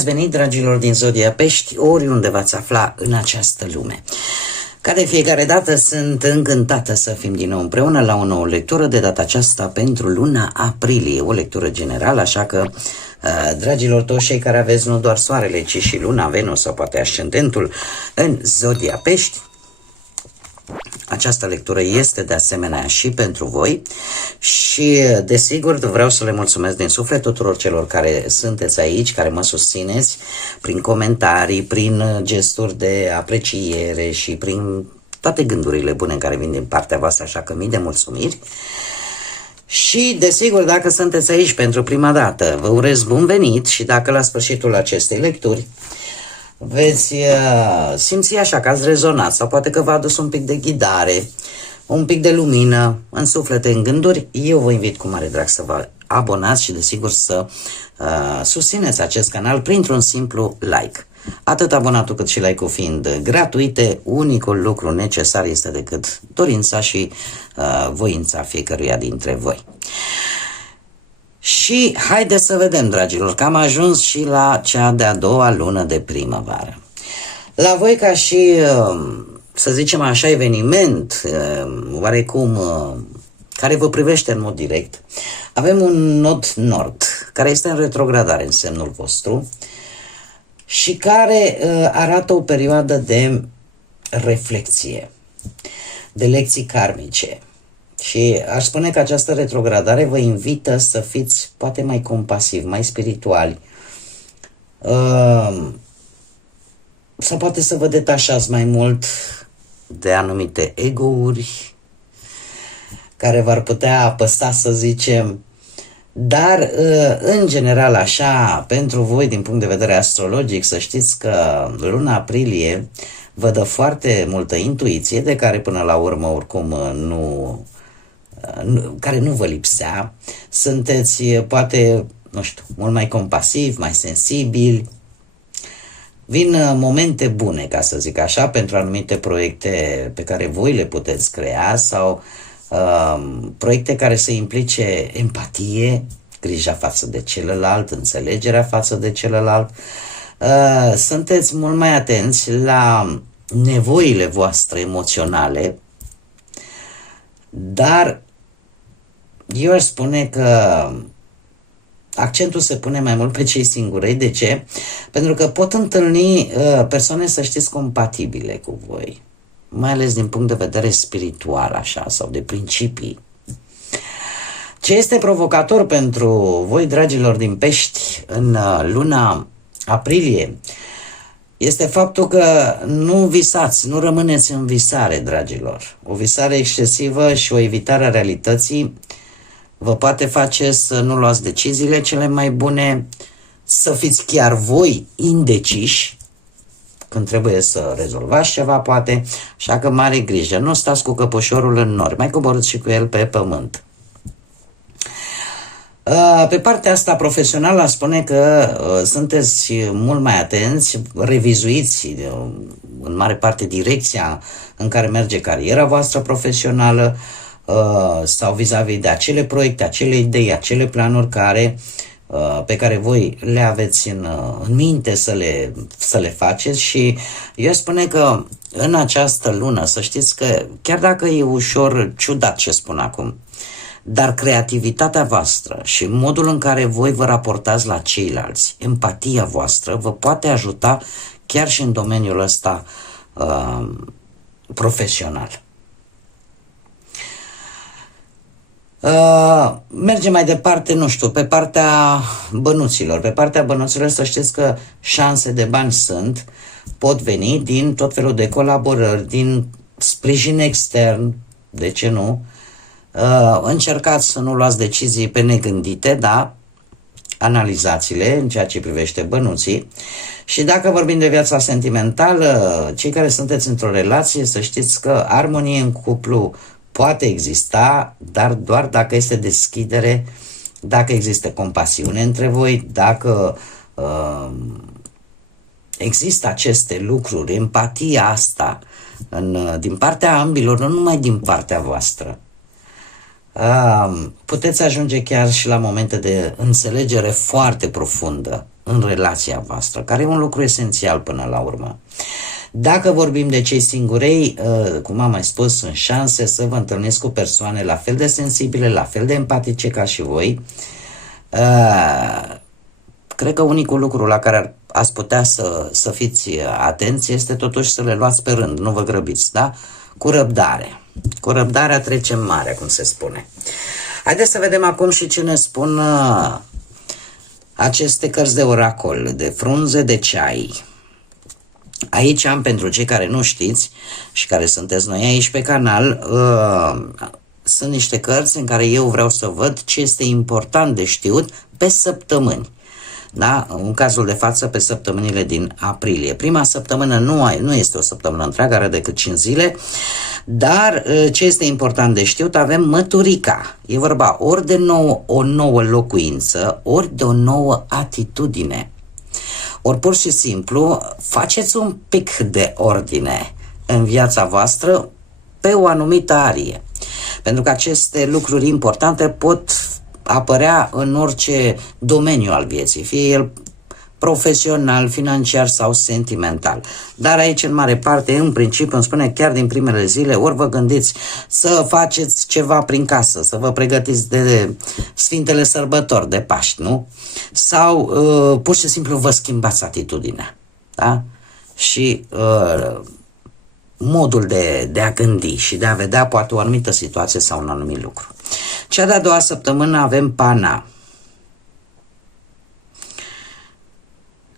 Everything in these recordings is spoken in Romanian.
ați venit, dragilor din Zodia Pești, oriunde v-ați afla în această lume. Ca de fiecare dată sunt încântată să fim din nou împreună la o nouă lectură, de data aceasta pentru luna aprilie, o lectură generală, așa că, dragilor, toți cei care aveți nu doar soarele, ci și luna, Venus sau poate ascendentul în Zodia Pești, această lectură este de asemenea și pentru voi și desigur vreau să le mulțumesc din suflet tuturor celor care sunteți aici, care mă susțineți prin comentarii, prin gesturi de apreciere și prin toate gândurile bune care vin din partea voastră, așa că mii de mulțumiri. Și desigur, dacă sunteți aici pentru prima dată, vă urez bun venit și dacă la sfârșitul acestei lecturi veți simți așa că ați rezonat sau poate că v-a adus un pic de ghidare, un pic de lumină în suflete, în gânduri, eu vă invit cu mare drag să vă abonați și desigur să susțineți acest canal printr-un simplu like. Atât abonatul cât și like-ul fiind gratuite, unicul lucru necesar este decât dorința și voința fiecăruia dintre voi. Și haideți să vedem, dragilor, că am ajuns și la cea de-a doua lună de primăvară. La voi ca și, să zicem așa, eveniment, oarecum, care vă privește în mod direct, avem un nod nord, care este în retrogradare în semnul vostru și care arată o perioadă de reflexie, de lecții karmice. Și aș spune că această retrogradare vă invită să fiți poate mai compasivi, mai spirituali, sau poate să vă detașați mai mult de anumite ego-uri care v-ar putea apăsa, să zicem, dar în general așa, pentru voi din punct de vedere astrologic, să știți că luna aprilie vă dă foarte multă intuiție, de care până la urmă oricum care nu vă lipsea. Sunteți poate, nu știu, mult mai compasivi, mai sensibili. Vin momente bune, ca să zic așa, pentru anumite proiecte pe care voi le puteți crea sau proiecte care să implice empatie, grija față de celălalt, înțelegerea față de celălalt. Sunteți mult mai atenți la nevoile voastre emoționale, dar eu aș spune că accentul se pune mai mult pe cei singurei. De ce? Pentru că pot întâlni persoane, să știți, compatibile cu voi, mai ales din punct de vedere spiritual, așa, sau de principii. Ce este provocator pentru voi, dragilor din Pești, în luna aprilie, este faptul că nu visați, nu rămâneți în visare, dragilor. O visare excesivă și o evitare a realității vă poate face să nu luați deciziile cele mai bune, să fiți chiar voi indeciși când trebuie să rezolvați ceva, poate, așa că mare grijă, nu stați cu căpușorul în nori, mai coborâți și cu el pe pământ. Pe partea asta profesională aș spune că sunteți mult mai atenți, revizuiți în mare parte direcția în care merge cariera voastră profesională sau vis-a-vis de acele proiecte, acele idei, acele planuri pe care voi le aveți în minte să le faceți. Și eu spune că în această lună, să știți că chiar dacă e ușor ciudat ce spun acum, dar creativitatea voastră și modul în care voi vă raportați la ceilalți, empatia voastră, vă poate ajuta chiar și în domeniul ăsta profesional. Mergem mai departe, nu știu, pe partea bănuților. Pe partea bănuților să știți că șanse de bani pot veni din tot felul de colaborări, din sprijin extern, de ce nu? Încercați să nu luați decizii pe negândite, da? Analizați-le în ceea ce privește bănuții. Și dacă vorbim de viața sentimentală, cei care sunteți într-o relație, să știți că armonie în cuplu poate exista, dar doar dacă este deschidere, dacă există compasiune între voi, dacă există aceste lucruri, empatia asta din partea ambilor, nu numai din partea voastră. Puteți ajunge chiar și la momente de înțelegere foarte profundă în relația voastră, care e un lucru esențial până la urmă. Dacă vorbim de cei singurei, cum am mai spus, sunt șanse să vă întâlniți cu persoane la fel de sensibile, la fel de empatice ca și voi. Cred că unicul lucru la care ați putea să fiți atenți este totuși să le luați pe rând, nu vă grăbiți, da? Cu răbdare. Cu răbdarea trecem mare, cum se spune. Haideți să vedem acum și ce ne spun aceste cărți de oracol, de frunze de ceai. Aici am, pentru cei care nu știți și care sunteți noi aici pe canal, sunt niște cărți în care eu vreau să văd ce este important de știut pe săptămâni. Da? În cazul de față, pe săptămânile din aprilie. Prima săptămână nu este o săptămână întreagă, are decât 5 zile, dar ce este important de știut, avem măturica. E vorba ori de o nouă locuință, ori de o nouă atitudine. Ori pur și simplu faceți un pic de ordine în viața voastră pe o anumită arie. Pentru că aceste lucruri importante pot apărea în orice domeniu al vieții, fie el profesional, financiar sau sentimental. Dar aici, în mare parte, în principiu, îmi spune chiar din primele zile, ori vă gândiți să faceți ceva prin casă, să vă pregătiți de Sfintele Sărbători, de Paști, nu? Sau pur și simplu vă schimbați atitudinea. Da? Și modul de a gândi și de a vedea poate o anumită situație sau un anumit lucru. Cea de-a doua săptămână avem Pana.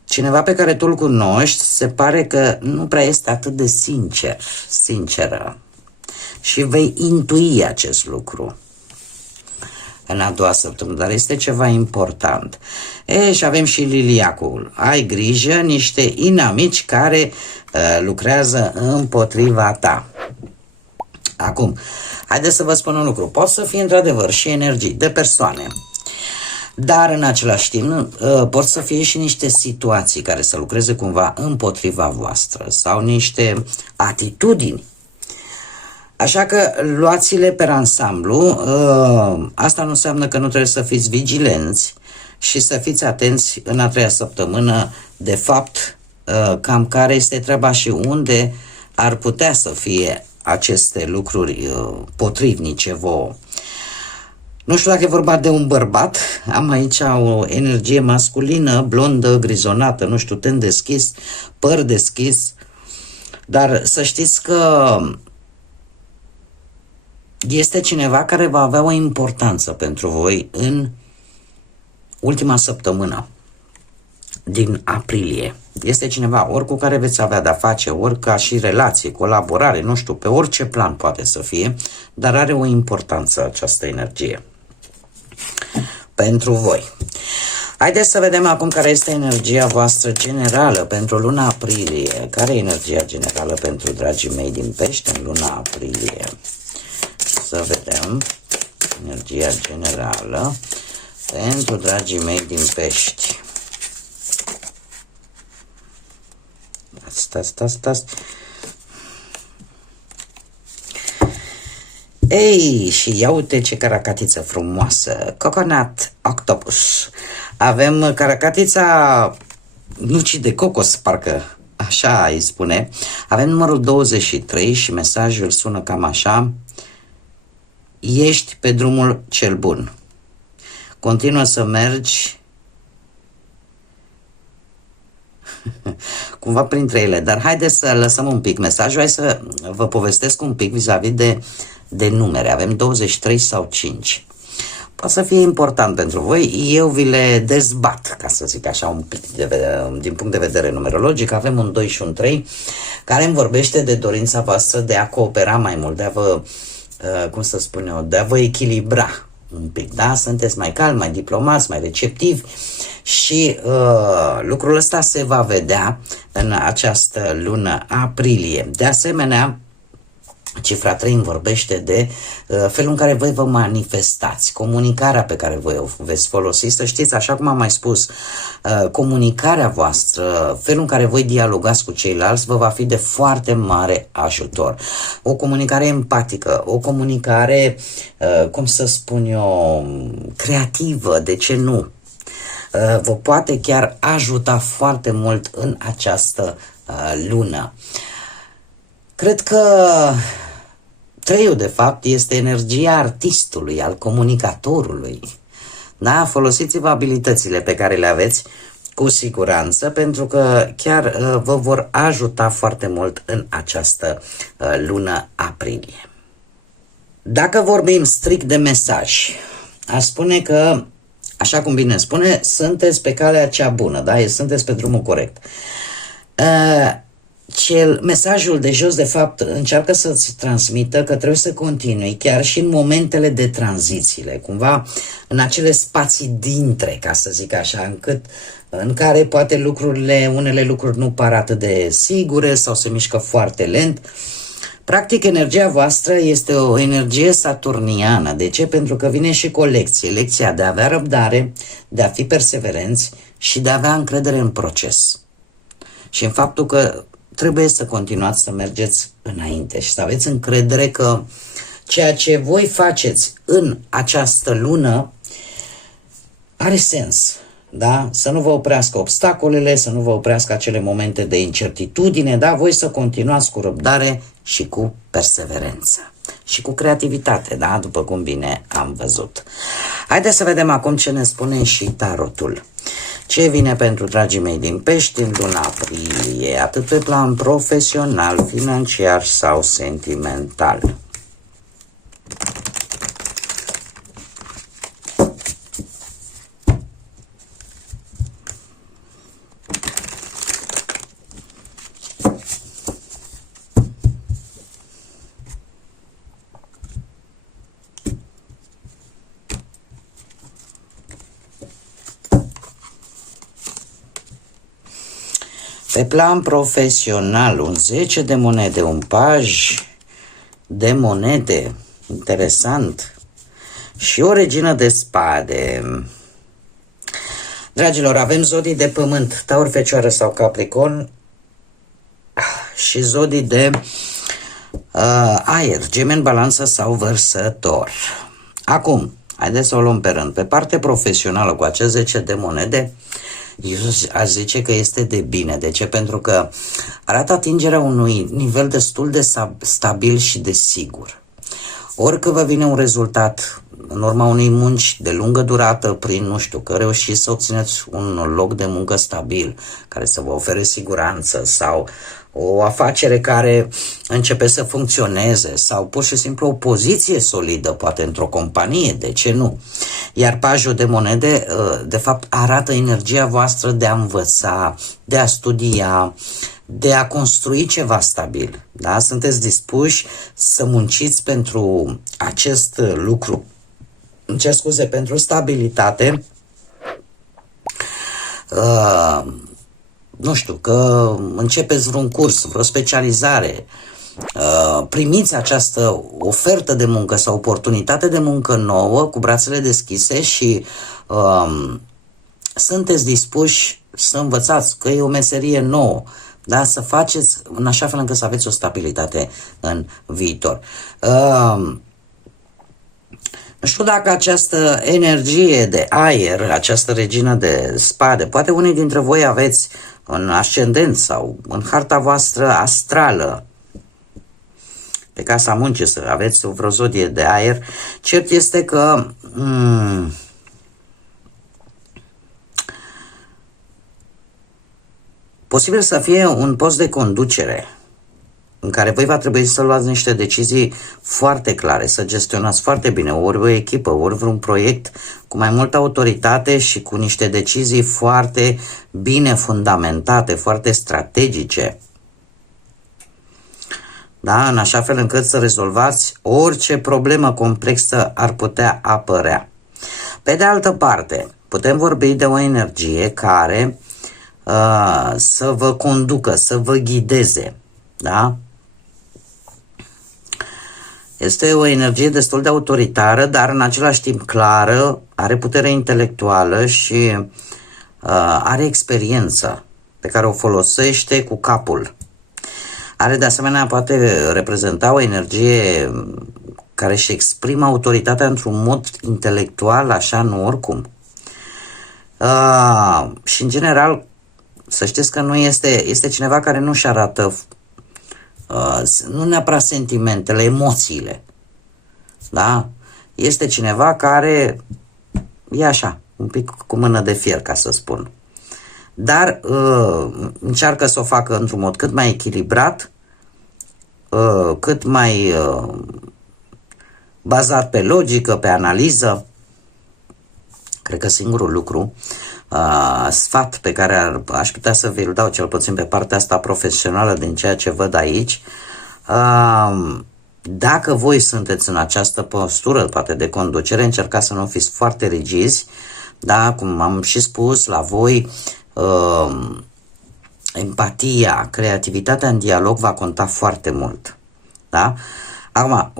Cineva pe care tu îl cunoști se pare că nu prea este atât de sinceră și vei intui acest lucru în a doua săptămână, dar este ceva important. Și avem și liliacul. Ai grijă, niște inamici care lucrează împotriva ta. Acum, haideți să vă spun un lucru. Pot să fie într-adevăr și energii de persoane, dar în același timp pot să fie și niște situații care să lucreze cumva împotriva voastră sau niște atitudini. Așa că luați-le pe ansamblu. Asta nu înseamnă că nu trebuie să fiți vigilenți și să fiți atenți în a treia săptămână, de fapt, cam care este treaba și unde ar putea să fie aceste lucruri potrivnice vouă. Nu știu dacă e vorba de un bărbat, am aici o energie masculină, blondă, grizonată, nu știu, ten deschis, păr deschis, dar să știți că este cineva care va avea o importanță pentru voi în ultima săptămână din aprilie. Este cineva ori cu care veți avea de-a face, ori ca și relație, colaborare, nu știu, pe orice plan poate să fie, dar are o importanță această energie pentru voi. Haideți să vedem acum care este energia voastră generală pentru luna aprilie. Care e energia generală pentru dragii mei din Pești în luna aprilie? Să vedem energia generală pentru dragii mei din Pești. Stați. Ei, și ia uite ce caracatiță frumoasă. Coconut Octopus. Avem caracatița nucii de cocos, parcă așa îi spune. Avem numărul 23 și mesajul sună cam așa. Ești pe drumul cel bun. Continuă să mergi cumva printre ele, dar haideți să lăsăm un pic mesajul, hai să vă povestesc un pic vis-a-vis de numere. Avem 23 sau 5. Poate să fie important pentru voi, eu vi le dezbat, ca să zic așa, un pic din punct de vedere numerologic. Avem un 2 și un 3 care îmi vorbește de dorința voastră de a coopera mai mult, de a vă, cum să spun eu, de a vă echilibra un pic, da? Sunteți mai calmi, mai diplomați, mai receptivi și lucrul ăsta se va vedea în această lună aprilie. De asemenea, cifra 3 îmi vorbește de felul în care voi vă manifestați, comunicarea pe care voi o veți folosi. Să știți, așa cum am mai spus, comunicarea voastră, felul în care voi dialogați cu ceilalți vă va fi de foarte mare ajutor. O comunicare empatică, o comunicare, cum să spun eu, creativă, de ce nu? vă poate chiar ajuta foarte mult în această lună. Cred că treiul, de fapt, este energia artistului, al comunicatorului. Da? Folosiți-vă abilitățile pe care le aveți cu siguranță, pentru că chiar vă vor ajuta foarte mult în această lună aprilie. Dacă vorbim strict de mesaj, aș spune că, așa cum bine spune, sunteți pe calea cea bună, da? Sunteți pe drumul corect. Mesajul de jos, de fapt, încearcă să-ți transmită că trebuie să continui chiar și în momentele de tranzițiile, cumva în acele spații dintre, ca să zic așa, în care poate unele lucruri nu par atât de sigure sau se mișcă foarte lent. Practic, energia voastră este o energie saturniană. De ce? Pentru că vine și cu o lecție. Lecția de a avea răbdare, de a fi perseverenți și de a avea încredere în proces. Și în faptul că trebuie să continuați să mergeți înainte și să aveți încredere că ceea ce voi faceți în această lună are sens. Da? Să nu vă oprească obstacolele, să nu vă oprească acele momente de incertitudine, da? Voi să continuați cu răbdare și cu perseverență și cu creativitate, da? După cum bine am văzut. Haideți să vedem acum ce ne spune și tarotul. Ce vine pentru dragii mei din Pești în luna aprilie, atât pe plan profesional, financiar sau sentimental? Pe plan profesional, un 10 de monede, un paj de monede, interesant, și o regină de spade. Dragilor, avem zodii de pământ, Taur, Fecioară sau Capricorn, și zodii de aer, Gemeni, Balanță sau Vărsător. Acum, haideți să o luăm pe rând. Pe partea profesională, cu acest 10 de monede, eu aș zice că este de bine. De ce? Pentru că arată atingerea unui nivel destul de stabil și de sigur. Orică vă vine un rezultat în urma unei munci de lungă durată, prin, nu știu, că reușiți să obțineți un loc de muncă stabil, care să vă ofere siguranță, sau o afacere care începe să funcționeze, sau pur și simplu o poziție solidă, poate într-o companie, de ce nu? Iar pajul de monede, de fapt, arată energia voastră de a învăța, de a studia, de a construi ceva stabil. Da? Sunteți dispuși să munciți pentru acest lucru. Îmi cer scuze, pentru stabilitate. Nu știu, că începeți vreun curs, vreo specializare, primiți această ofertă de muncă sau oportunitate de muncă nouă cu brațele deschise și sunteți dispuși să învățați că e o meserie nouă, da? Să faceți în așa fel încât să aveți o stabilitate în viitor. Nu știu dacă această energie de aer, această regină de spade, poate unii dintre voi aveți în ascendent sau în harta voastră astrală, pe casa muncii, să aveți vreo zodie de aer. Cert este că posibil să fie un post de conducere în care voi va trebui să luați niște decizii foarte clare, să gestionați foarte bine ori o echipă, ori vreun proiect cu mai multă autoritate și cu niște decizii foarte bine fundamentate, foarte strategice. Da? În așa fel încât să rezolvați orice problemă complexă ar putea apărea. Pe de altă parte, putem vorbi de o energie care să vă conducă, să vă ghideze. Da? Este o energie destul de autoritară, dar în același timp clară, are putere intelectuală și are experiență pe care o folosește cu capul. Are de asemenea, poate reprezenta o energie care își exprimă autoritatea într-un mod intelectual, așa, nu oricum. Și în general, să știți că nu este cineva care nu-și arată, nu neapărat sentimentele, emoțiile. Da? Este cineva care e așa, un pic cu mână de fier, ca să spun. Dar încearcă să o facă într-un mod cât mai echilibrat, cât mai bazat pe logică, pe analiză. Cred că singurul lucru, sfat pe care aș putea să vi-l dau, cel puțin pe partea asta profesională din ceea ce văd aici, dacă voi sunteți în această postură, poate de conducere, încercați să nu fiți foarte rigizi, da, cum am și spus, la voi empatia, creativitatea în dialog va conta foarte mult, da? Acum,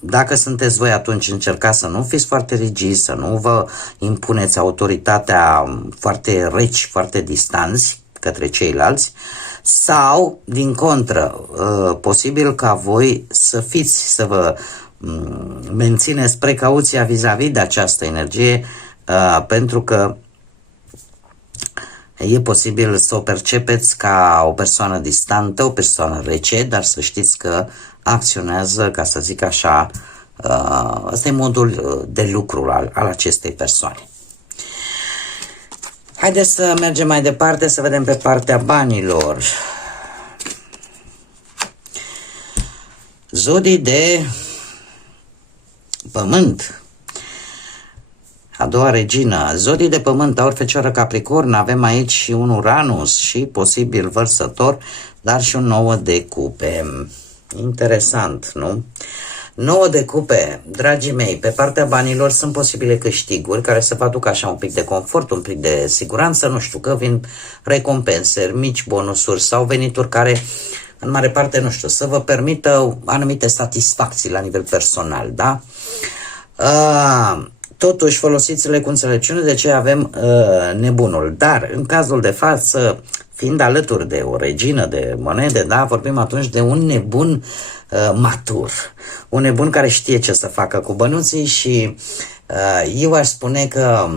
dacă sunteți voi, atunci încercați să nu fiți foarte rigizi, să nu vă impuneți autoritatea foarte reci, foarte distanți către ceilalți, sau, din contră, posibil ca voi să vă mențineți precauția vis-a-vis de această energie, pentru că e posibil să o percepeți ca o persoană distantă, o persoană rece, dar să știți că acționează, ca să zic așa, ăsta e modul de lucru al acestei persoane. Haideți să mergem mai departe, să vedem pe partea banilor. Zodii de pământ. A doua regină. Zodii de pământ, Taur, Fecioară, Capricorn. Avem aici și un Uranus și posibil vărsător, dar și un 9 de cupe. Interesant, nu? 9 de cupe, dragii mei, pe partea banilor sunt posibile câștiguri care să vă aducă așa un pic de confort, un pic de siguranță, nu știu, că vin recompense, mici bonusuri sau venituri care, în mare parte, nu știu, să vă permită anumite satisfacții la nivel personal, da? Totuși, folosiți-le cu înțelepciune, de ce avem nebunul. Dar, în cazul de față, fiind alături de o regină de monede, da, vorbim atunci de un nebun matur. Un nebun care știe ce să facă cu bănuții și eu aș spune că,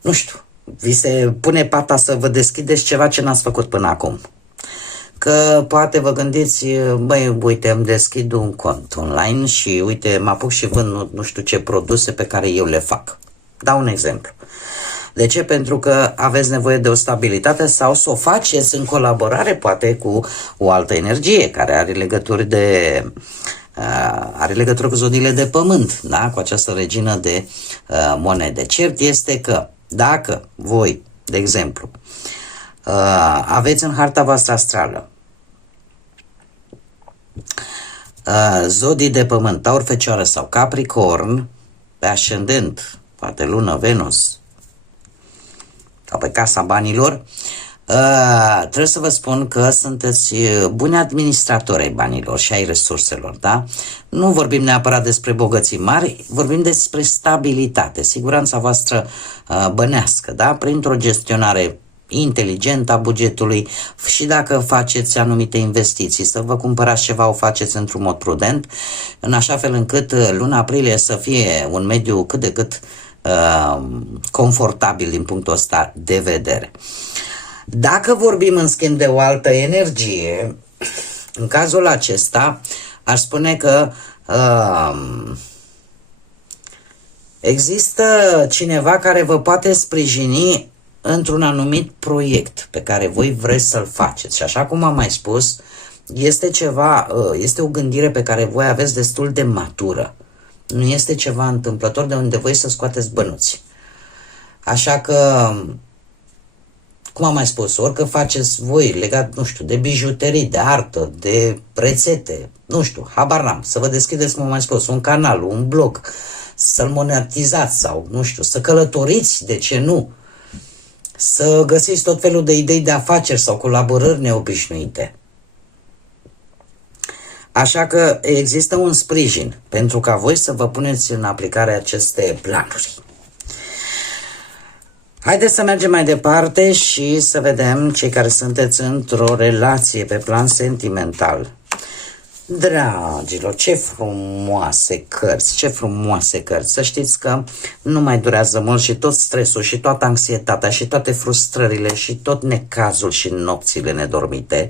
nu știu, vi se pune pata să vă deschideți ceva ce n-ați făcut până acum. Că poate vă gândiți, băi, uite, îmi deschid un cont online și uite, mă apuc și vând nu știu ce produse pe care eu le fac. Dau un exemplu. De ce? Pentru că aveți nevoie de o stabilitate sau să o faceți în colaborare poate cu o altă energie care are legătură cu zodiile de pământ, da? Cu această regină de monede. Cert este că dacă voi, de exemplu, aveți în harta voastră astrală zodii de pământ, Taur, Fecioară sau Capricorn, pe ascendent, poate lună, Venus, sau pe casa banilor, trebuie să vă spun că sunteți buni administratori ai banilor și ai resurselor, da? Nu vorbim neapărat despre bogății mari, vorbim despre stabilitate, siguranța voastră bănească, da? Printr-o gestionare inteligentă a bugetului și dacă faceți anumite investiții, să vă cumpărați ceva, o faceți într-un mod prudent, în așa fel încât luna aprilie să fie un mediu cât de cât confortabil din punctul ăsta de vedere. Dacă vorbim în schimb de o altă energie, în cazul acesta aș spune că există cineva care vă poate sprijini într-un anumit proiect pe care voi vreți să-l faceți. Și așa cum am mai spus, este o gândire pe care voi aveți destul de matură. Nu este ceva întâmplător de unde voi să scoateți bănuți. Așa că, cum am mai spus, orică faceți voi legat, nu știu, de bijuterii, de artă, de rețete, nu știu, habar n-am, să vă deschideți, cum am mai spus, un canal, un blog, să-l monetizați sau, nu știu, să călătoriți, de ce nu? Să găsiți tot felul de idei de afaceri sau colaborări neobișnuite. Așa că există un sprijin pentru ca voi să vă puneți în aplicare aceste planuri. Haideți să mergem mai departe și să vedem cei care sunteți într-o relație pe plan sentimental. Dragilor, ce frumoase cărți, ce frumoase cărți. Să știți că nu mai durează mult și tot stresul și toată anxietatea și toate frustrările și tot necazul și nopțile nedormite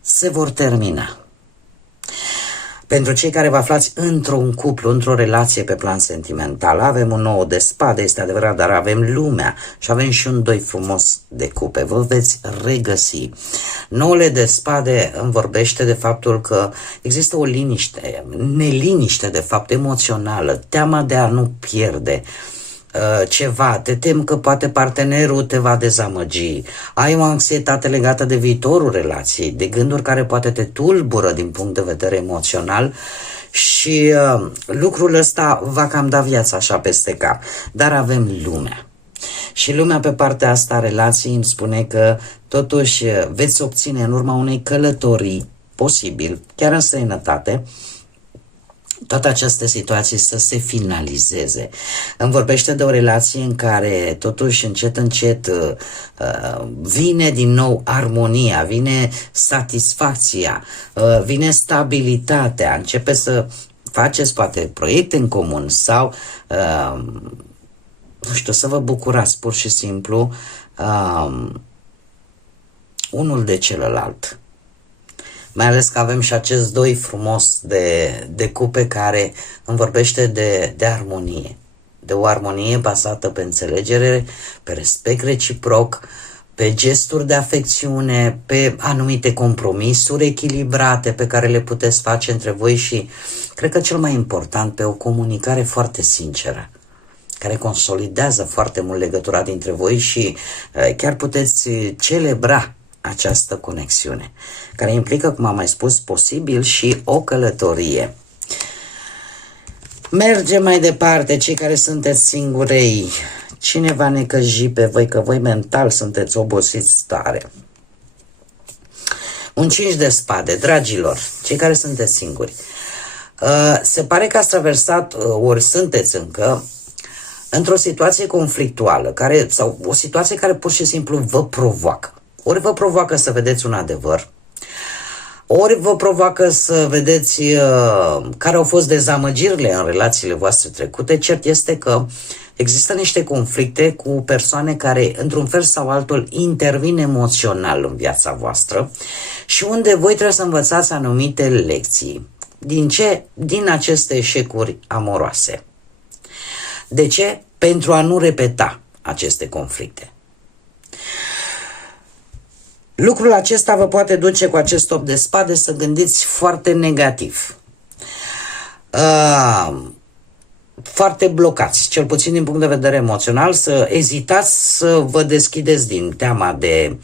se vor termina. Pentru cei care vă aflați într-un cuplu, într-o relație pe plan sentimental, avem un 9 de spade, este adevărat, dar avem lumea și avem și un 2 frumos de cupe. Vă veți regăsi. 9 de spade îmi vorbește de faptul că există o liniște, neliniște de fapt emoțională, teama de a nu pierde ceva, te tem că poate partenerul te va dezamăgi, ai o anxietate legată de viitorul relației, de gânduri care poate te tulbură din punct de vedere emoțional și lucrul ăsta va cam da viața așa peste cap. Dar avem lumea. Și lumea pe partea asta a relației îmi spune că totuși veți obține în urma unei călătorii, posibil, chiar în străinătate, toată această situație să se finalizeze. Îmi vorbește de o relație în care totuși încet, încet vine din nou armonia, vine satisfacția, vine stabilitatea, începe să faceți poate proiecte în comun sau nu știu, să vă bucurați pur și simplu unul de celălalt. Mai ales că avem și acest 2 frumos de cupe care îmi vorbește de armonie. De o armonie bazată pe înțelegere, pe respect reciproc, pe gesturi de afecțiune, pe anumite compromisuri echilibrate pe care le puteți face între voi și, cred că cel mai important, pe o comunicare foarte sinceră, care consolidează foarte mult legătura dintre voi și chiar puteți celebra această conexiune, care implică, cum am mai spus, posibil și o călătorie. Mergem mai departe, cei care sunteți singurei. Cine va necăji pe voi, că voi mental sunteți obosiți tare? Un 5 de spade, dragilor, cei care sunteți singuri. Se pare că ați traversat, ori sunteți încă, într-o situație conflictuală, sau o situație care pur și simplu vă provoacă. Ori vă provoacă să vedeți un adevăr, ori vă provoacă să vedeți care au fost dezamăgirile în relațiile voastre trecute. Cert este că există niște conflicte cu persoane care, într-un fel sau altul, intervin emoțional în viața voastră și unde voi trebuie să învățați anumite lecții. Din ce? Din aceste eșecuri amoroase. De ce? Pentru a nu repeta aceste conflicte. Lucrul acesta vă poate duce cu acest 8 de spade să gândiți foarte negativ. Foarte blocați, cel puțin din punct de vedere emoțional, să ezitați să vă deschideți din teama de,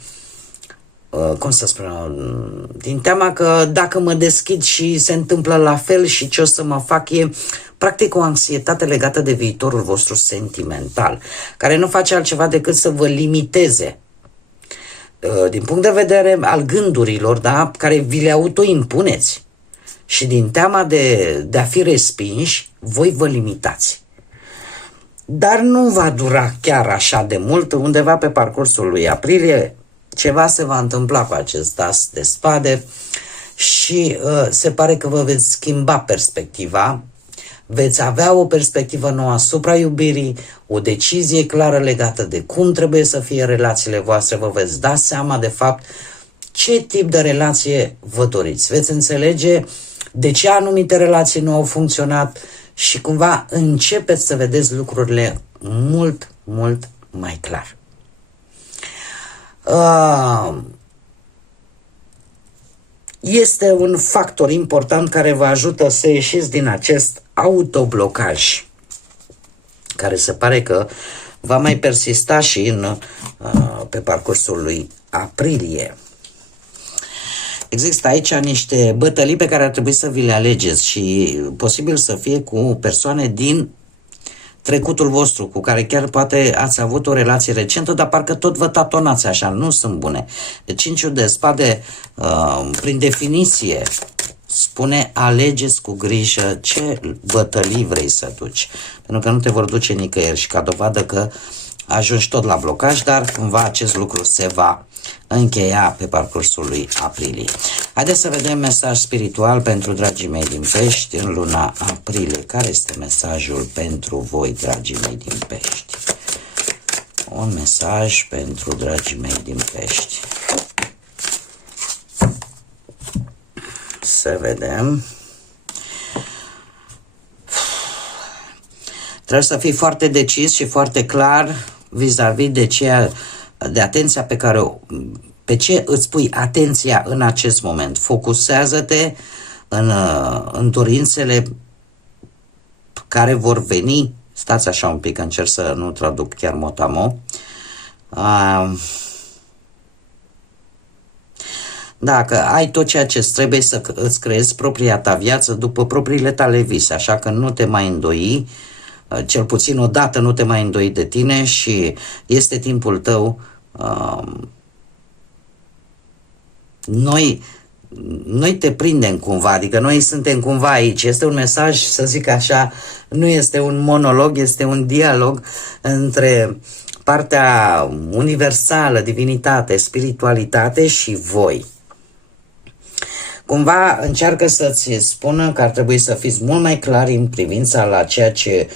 cum să spun, din teama că dacă mă deschid și se întâmplă la fel și ce o să mă fac e practic o anxietate legată de viitorul vostru sentimental, care nu face altceva decât să vă limiteze din punct de vedere al gândurilor, da, care vi le autoimpuneți. Și din teama de a fi respinși, voi vă limitați. Dar nu va dura chiar așa de mult, undeva pe parcursul lui aprilie, ceva se va întâmpla cu acest as de spade și se pare că vă veți schimba perspectiva, veți avea o perspectivă nouă asupra iubirii, o decizie clară legată de cum trebuie să fie relațiile voastre, vă veți da seama de fapt ce tip de relație vă doriți. Veți înțelege de ce anumite relații nu au funcționat și cumva începeți să vedeți lucrurile mult, mult mai clar. Este un factor important care vă ajută să ieșiți din acest autoblocaj, care se pare că va mai persista și pe parcursul lui aprilie. Există aici niște bătălii pe care ar trebui să vi le alegeți și posibil să fie cu persoane din trecutul vostru, cu care chiar poate ați avut o relație recentă, dar parcă tot vă tatonați așa, nu sunt bune. De 5 de spade, prin definiție, spune alegeți cu grijă ce bătălii vrei să duci, pentru că nu te vor duce nicăieri și ca dovadă că ajungi tot la blocaj, dar cumva acest lucru se va încheia pe parcursul lui aprilie. Haideți să vedem mesaj spiritual pentru dragii mei din Pești în luna aprilie. Care este mesajul pentru voi, dragii mei din Pești? Un mesaj pentru dragii mei din Pești. Să vedem. Trebuie să fii foarte decis și foarte clar vis-a-vis de atenția pe ce îți pui atenția în acest moment. Focusează-te în dorințele care vor veni. Stați așa un pic, încerc să nu traduc chiar mot-a-mot. Dacă ai tot ceea ce trebuie să îți creezi propria ta viață după propriile tale vise, așa că nu te mai îndoi, cel puțin odată nu te mai îndoi de tine și este timpul tău. Noi te prindem cumva, adică noi suntem cumva aici. Este un mesaj, să zic așa, nu este un monolog, este un dialog între partea universală, divinitate, spiritualitate și voi. Cumva încearcă să-ți spună că ar trebui să fiți mult mai clari în privința la ceea ce,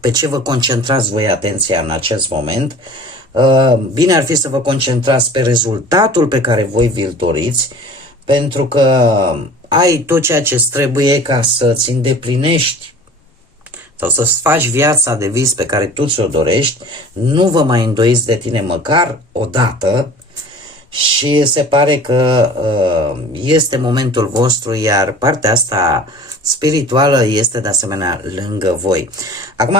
pe ce vă concentrați voi atenția în acest moment. Bine ar fi să vă concentrați pe rezultatul pe care voi vi-l doriți, pentru că ai tot ceea ce trebuie ca să-ți îndeplinești sau să-ți faci viața de vis pe care tu ți-o dorești. Nu vă mai îndoiți de tine măcar o dată și se pare că este momentul vostru, iar partea asta spirituală este de asemenea lângă voi. Acum,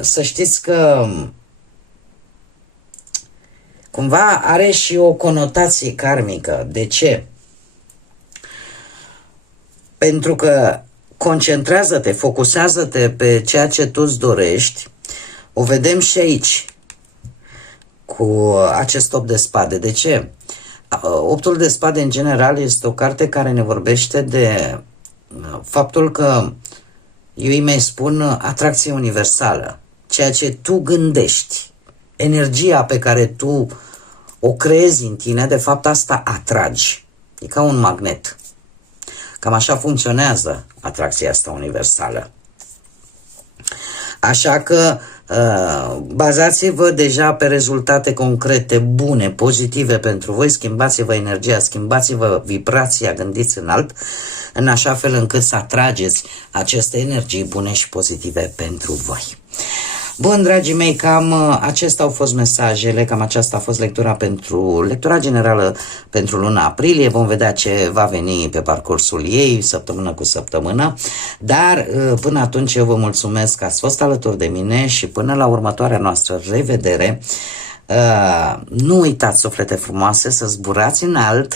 să știți că cumva are și o conotație karmică. De ce? Pentru că concentrează-te, focusează-te pe ceea ce tu îți dorești. O vedem și aici cu acest 8 de spade. De ce? 8-ul de spade în general este o carte care ne vorbește de faptul că eu îi mai spun atracție universală. Ceea ce tu gândești, energia pe care tu o creezi în tine, de fapt asta atragi. E ca un magnet. Cam așa funcționează atracția asta universală. Așa că bazați-vă deja pe rezultate concrete, bune, pozitive pentru voi, schimbați-vă energia, schimbați-vă vibrația, gândiți înalt, în așa fel încât să atrageți aceste energii bune și pozitive pentru voi. Bun, dragii mei, cam acestea au fost mesajele, cam aceasta a fost lectura generală pentru luna aprilie. Vom vedea ce va veni pe parcursul ei, săptămână cu săptămână, dar până atunci eu vă mulțumesc că ați fost alături de mine și până la următoarea noastră revedere, nu uitați, suflete frumoase, să zburați înalt,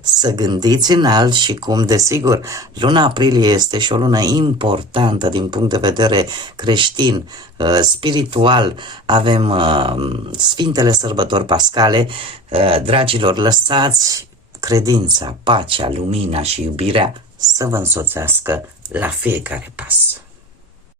să gândiți înalt și cum, desigur, luna aprilie este și o lună importantă din punct de vedere creștin, spiritual. Avem Sfintele Sărbători Pascale. Dragilor, lăsați credința, pacea, lumina și iubirea să vă însoțească la fiecare pas.